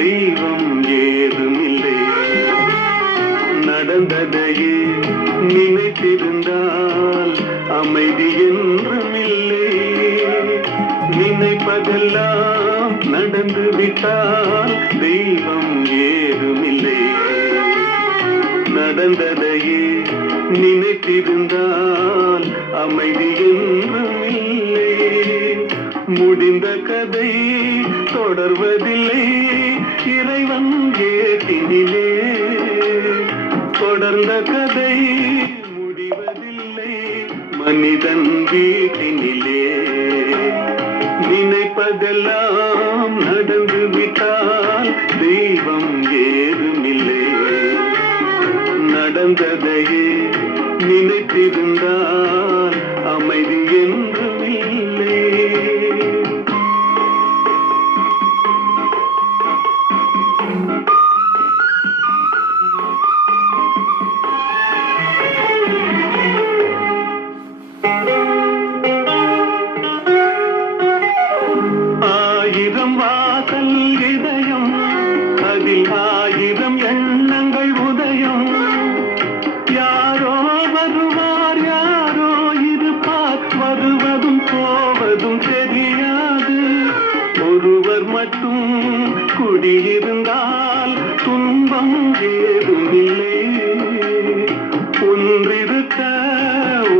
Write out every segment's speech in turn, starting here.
தெய்வம் ஏதுமில்லை. நடந்ததையே நினைத்திருந்தால் அமைதி என்றுமில்லை. நினைப்பதெல்லாம் நடந்து விட்டால் தெய்வம் ஏதுமில்லை. நடந்ததையே நினைத்திருந்தால் அமைதி என்றுமில்லை. முடிந்த கதை தொடர்வதில்லை இறைவன் ஏட்டினிலே. தொடர்ந்த கதை முடிவதில்லை மனிதன் வீட்டினிலே. நினைப்பதெல்லாம் நடந்து விட்டால் தெய்வம் ஏதுமில்லை. நடந்ததையே நினைத்திருந்தால் அமைதி என்றுமில்லை. ஆயிரம் வாசல் இதயம், அதில் ஆயிரம் எண்ணங்கள் உதயம். யாரோ வருவார் யாரோ இருப்பார், வருவதும் போவதும் தெரியாது. ஒருவர் மட்டும் குடியிருந்தால் துன்பம் ஏதுமில்லை. ஒன்றிருக்க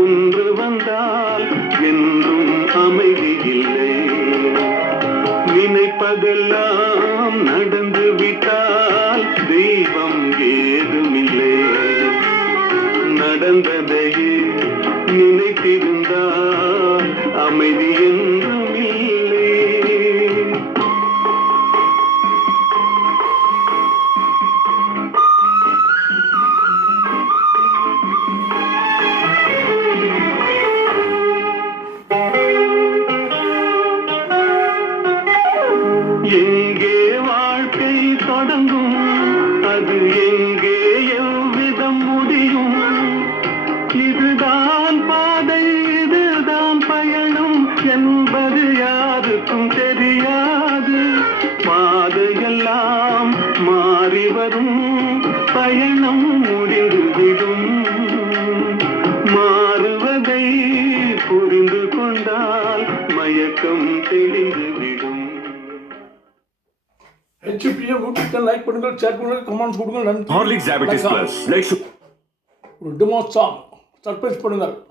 ஒன்று வந்தால் என்றும் அமைதி இல்லை. நினைப்பதெல்லாம் நடந்து விட்டால் தெய்வம் ஏதுமில்லை. நடந்ததையே நினைத்திருந்தால் அமைதி என்றுமில்லை. எங்கே வாழ்க்கை தொடங்கும், அது எங்கே எவ்விதம் முடியும்? இதுதான் பாதை, இதுதான் பயணம் என்பது யாருக்கும் தெரியாது. பாதையெல்லாம் மாறி வரும், பயணம் முடிந்துவிடும். மாறுவதை புரிந்து கொண்டால் மயக்கம் தெளிந்துவிடும். HPM யூடியூப் லைக் பண்ணுங்கள், ஷேர் பண்ணுங்கள், கமெண்ட்ஸ் கொடுங்கள். நன்றி. Horlicks Diabetes Plus. ஒரு டெமோ சாங் சர்ப்ரைஸ் பண்ணுங்கள்.